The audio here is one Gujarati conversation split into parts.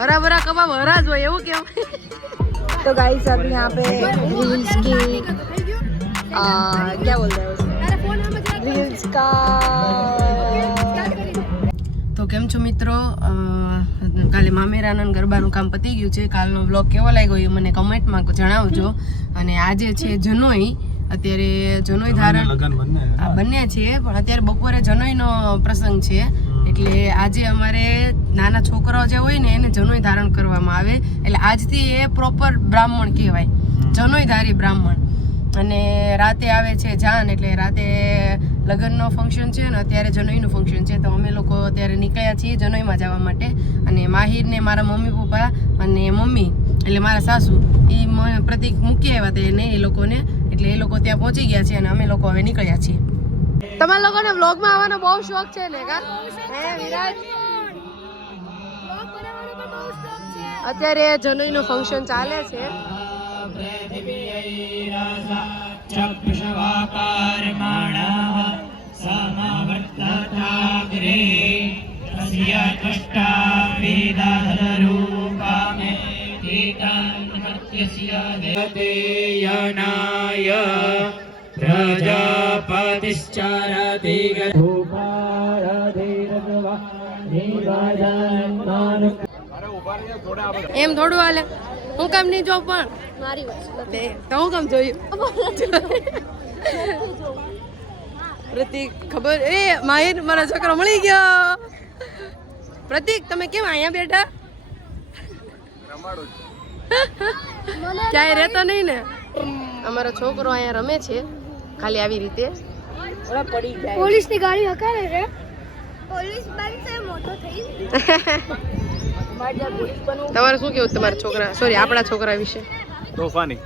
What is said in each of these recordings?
हरा भरा कबाब हरा जो है वो क्या। तो गाइस अब यहाँ पे रील्स की क्या बोलते हैं उसको, रील्स का। તો કેમ છો મિત્રો, કાલે મામેરાના ગરબાનું કામ પતી ગયું છે. કાલનો વ્લોગ કેવો લાગ્યો એ મને કમેન્ટમાં જણાવજો. અને આજે છે જનોઈ, અત્યારે જનોઈ ધારણ બંને છે, પણ અત્યારે બપોરે જનોઈનો પ્રસંગ છે. એટલે આજે અમારે નાના છોકરાઓ જે હોય ને એને જનોઈ ધારણ કરવામાં આવે, એટલે આજથી એ પ્રોપર બ્રાહ્મણ કહેવાય, જનોઈધારી બ્રાહ્મણ. અને રાતે આવે છે જાન, એટલે રાતે લગ્નનો ફંક્શન છે ને અત્યારે જનોઈનું ફંક્શન છે. તો અમે લોકો અત્યારે નીકળ્યા છીએ જનોઈમાં જવા માટે. અને માહિરને મારા મમ્મી પપ્પા અને મમ્મી એટલે મારા સાસુ એ પ્રતિક મૂકી આવ્યા હતા એને એ લોકોને, એટલે એ લોકો ત્યાં પહોંચી ગયા છે અને અમે લોકો હવે નીકળ્યા છીએ. તમારા લોકોને વ્લોગમાં આવવાનો બહુ શોખ છે ને કા? હે વિરાજ, અત્યારે જનોઈનું ફંક્શન ચાલે છે. એમ થોડું હાલે, હું કામ નહીં જોઉં પણ મારી વાત હું કામ જોયું. પ્રતિક ખબર એ માહિર મારા છોકરો મળી ગયો. પ્રતિક તમે કેમ અહીંયા બેઠા? ક્યાંય રહેતો નહીં ને? અમારો છોકરો અહીંયા રમે છે ખાલી આવી રીતે. પોલીસની ગાડી હકારે રે, પોલીસ બનશે મોટો થઈ. તમારે શું કેવું તમારા છોકરા, સોરી આપણા છોકરા વિશે? તોફાની.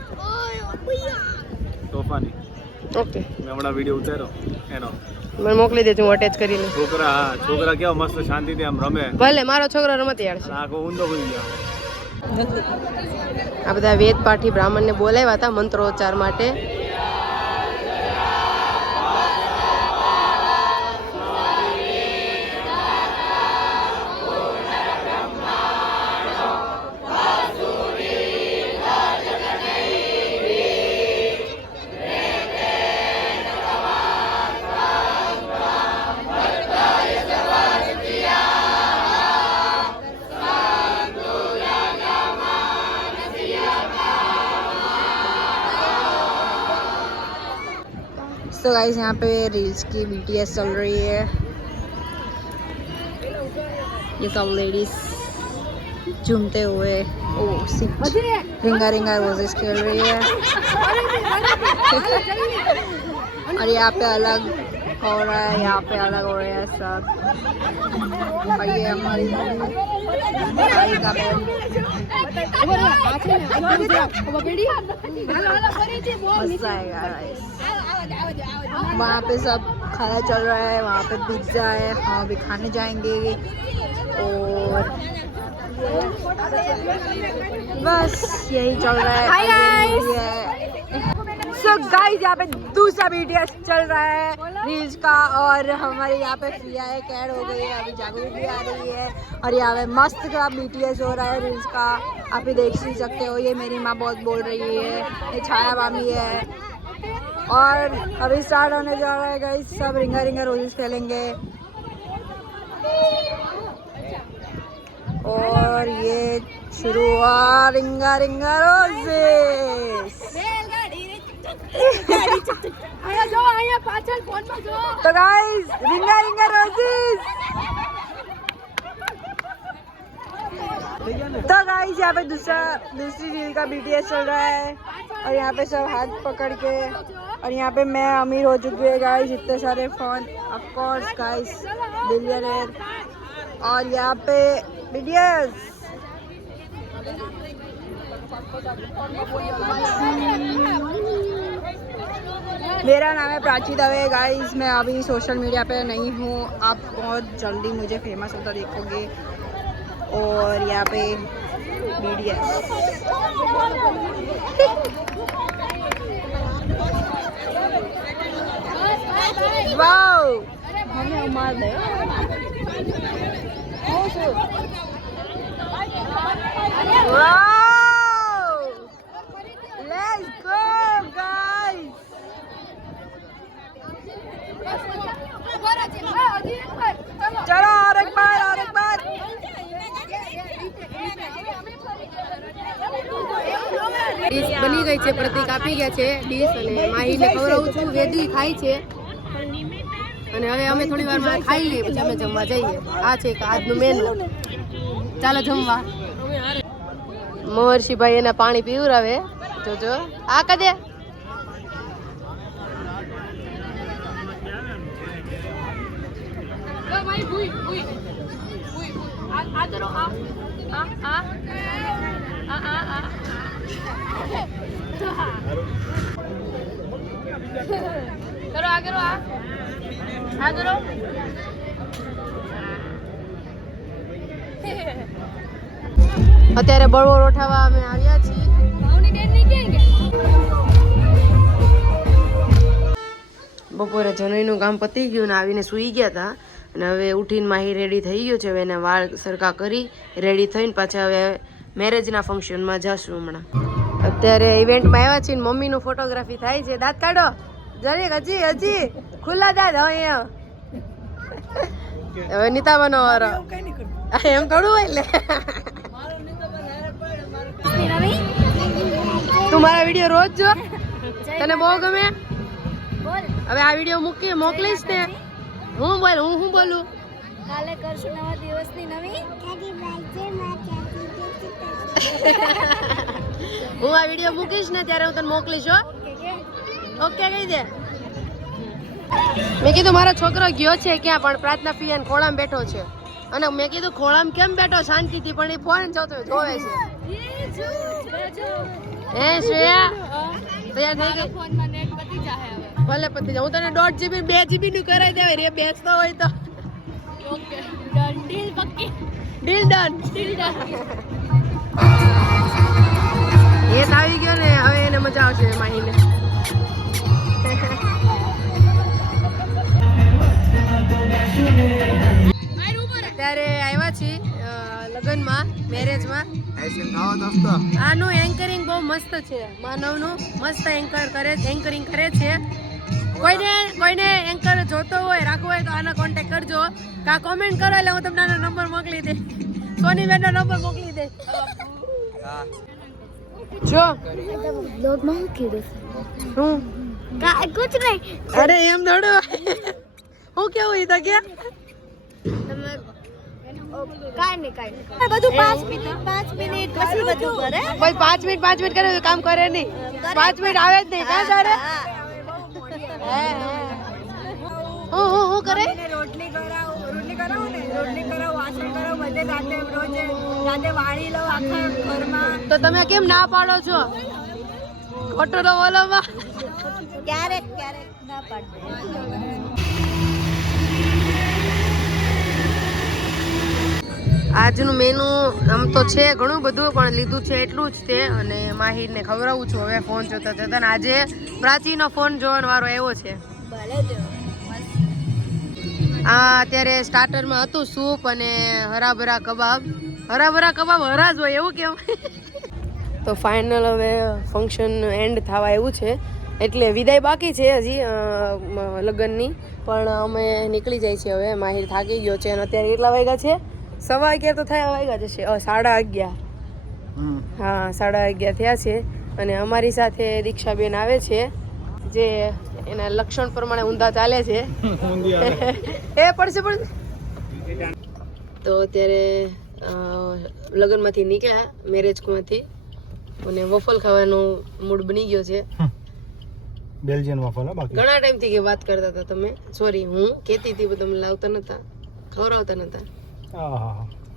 ઓકે, મેં હમણાં વિડીયો ઉતાર્યો એનો, મને મોકલી દેજો, હું અટેચ કરીને. છોકરા કેવા મસ્ત શાંતિથી આમ રમે. ભલે મારો છોકરો રમતિયાળ છે. આખો ઊંધો હોઈ ગયો. આ બધા વેદ પાઠી બ્રાહ્મણને બોલાવ્યા હતા મંત્રોચ્ચાર માટે. तो गाइस यहाँ पे रील्स की BTS चल रही है. ये सब लेडीज झूमते हुए रिंगा रिंगा रोजेस खेल रही है. और यहाँ पे अलग हो रहा है, यहाँ पे अलग हो रहा है सब. और ये हमारी भाई का बहन मजा आएगा गाइस. वहाँ पे सब खाना चल रहा है, वहाँ पे पिज्जा है, हम भी खाने जाएंगे. और बस यही चल रहा है. सो गाइस यहाँ पे दूसरा BTS चल रहा है रील्स का. और हमारे यहाँ पे फ्रिया एक ऐड हो गई है, अभी जागरूक भी आ रही है. और यहाँ पे मस्त का BTS हो रहा है रील्स का, आप ही देख ही सकते हो. ये मेरी माँ बहुत बोल रही है, ये छाया मामी है. और अभी स्टार्ट होने जा रहा है गाइस, सब रिंगा रिंगा रोजेस खेलेंगे. और ये शुरू हुआ रिंगा रिंगा रोजेस. तो गाइस रिंगा रिंगा रोजेस. तो गाइस यहाँ पे दूसरी रील का BTS चल रहा है. और यहाँ पे सब हाथ पकड़ के. और यहाँ पे मैं अमीर हो चुकी है गाइस, इतने सारे phone of course guys, billionaire. और यहाँ पे BTS. मेरा नाम है प्राची दवे गाइस. मैं अभी सोशल मीडिया पे नहीं हूँ, आप बहुत जल्दी मुझे फेमस होता देखोगे. और यहाँ पे BTS. Wow Let's go, guys. चलो और एक बार ડીશ બની ગઈ છે, પ્રતિક આપી ગયા છે ડીશ અને માહીને ખવડાવું છું, વેદી ખાય છે અને હવે અમે થોડી વારમાં ખાઈ લઈએ પછી અમે જમવા જઈએ. આ છે આજનું મેનુ. ચાલો જમવા. મહર્ષિભાઈ એના પાણી પીવરાવે. જોજો આ કદે અત્યારે બળવો રોઠાવા અમે આવ્યા છીએ. બપોરે જનોઈનું કામ પતી ગયું ને આવીને સૂઈ ગયા હતા અને હવે ઉઠીને માહી રેડી થઈ ગયો છે. હવે એને વાળ સરખા કરી રેડી થઈને પાછા હવે મેરેજના ફંક્શનમાં જશું. હમણાં અત્યારે ઇવેન્ટમાં આવ્યા છીએ. મમ્મીનું ફોટોગ્રાફી થાય છે. દાંત કાઢો જરીક, હજી ખુલ્લા દાંત. હવે નીતા બનો વારો એમ થોડું હોય. એટલે તું મારા વિડીયો રોજ જો, તને બહુ ગમે. હવે આ વિડીયો મોકલીશ ને. હું બોલું કાલે કરશું નવા દિવસની નવી. હું આ વિડીયો મૂકીશ ને ત્યારે હું તને મોકલીશ. ઓકે કહી દે. મેં કીધું મારો છોકરો ગયો છે ક્યાં, પણ પ્રાર્થના પિયાન ખોળામાં બેઠો છે. અને મેં કીધું ખોળામાં કેમ બેઠો શાંતિથી, પણ એ ફોન જોવે છે. હે શ્રેયા તૈયાર થઈ ગઈ? ભલે પતી જાય. હું તને 1.5 GB 2 GB નું કરાવી દેવાય રે બેસતો હોય તો. Deal done. એ આવી ગયો ને, હવે એને મજા આવશે માહીને. અત્યારે આવ્યા છીએ લગ્નમાં, મેરેજમાં. આનું એન્કરિંગ બહુ મસ્ત છે. માનવનું મસ્ત એન્કરિંગ કરે છે. કોઈને એન્કર જોતો હોય, રાખવો હોય તો આના કોન્ટેક્ટ કરજો. કા કોમેન્ટ કરો એટલે હું તમને આનો નંબર મોકલી દે. સોની બેનનો નંબર મોકલી દે. જો બ્લોગમાં હું કીધું હું કુછ નહીં. અરે એમ થોડું હું કેવું ઈ તો કે કાઈ નહીં બધું 5 મિનિટ પછી બધું કરે. કોઈ 5 મિનિટ કરે તો કામ કરે નહીં. 5 મિનિટ આવે જ નહીં. કાં તારે હું કરે રોટલી કરાવું વાસણ કરાવું બધે રાતે વાળી લઉં આખા ઘરમાં. તો તમે કેમ ના પાડો છો? ખોટો તો બોલોમાં. ક્યારેક ના પાડે. આજનું મેનુ આમ તો છે ઘણું બધું, પણ લીધું છે એટલું જ તે. અને માહિરને ખવડાવું છું હવે ફોન જોતા જતા. ને આજે પ્રાચીનો ફોન જોવાનો વારો આવ્યો છે. આ અત્યારે સ્ટાર્ટરમાં હતું સૂપ અને હરાભરા કબાબ. હરા જ હોય એવું કેમ. તો ફાઇનલ હવે ફંક્શન એન્ડ થવા એવું છે, એટલે વિદાય બાકી છે હજી લગ્નની. પણ અમે નીકળી જાય છે હવે. માહિર થાકી ગયો છે અને અત્યારે કેટલા વાગ્યા છે? 11:15 તો થયા વાગ્યા જશે. 11:30. હા 11:30 થયા છે. અને અમારી સાથે દીક્ષાબેન આવે છે, જે એના લક્ષણ પ્રમાણે ઊંધા ચાલે છે. એ પડશે. તો અત્યારે લગ્નમાંથી નીકળ્યા, મેરેજમાંથી, અને વફલ ખાવાનો મૂડ બની ગયો છે. બેલ્જિયન વફલ. ઘણા ટાઈમથી કે વાત કરતા હતા તમે. સોરી, હું કહેતી હતી પણ તમે લાવતા નતા, ખવડાવતા નતા.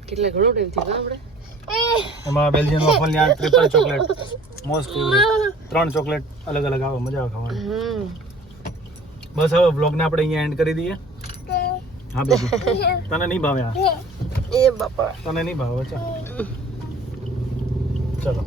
કેટલા ઘણો ટાઈમ થી આપણે એમાં બેલ્જિયન વફલ ની આ triple chocolate most favourite. 3 chocolate અલગ અલગ આવે, મજા આવે ખાવાની. બસ હવે વ્લોગ ને આપણે અહીંયા એન્ડ કરી દઈએ. હા બેબી, તને નહીં ભાવે? આ એ બાપા તને નહીં ભાવે? ચલો.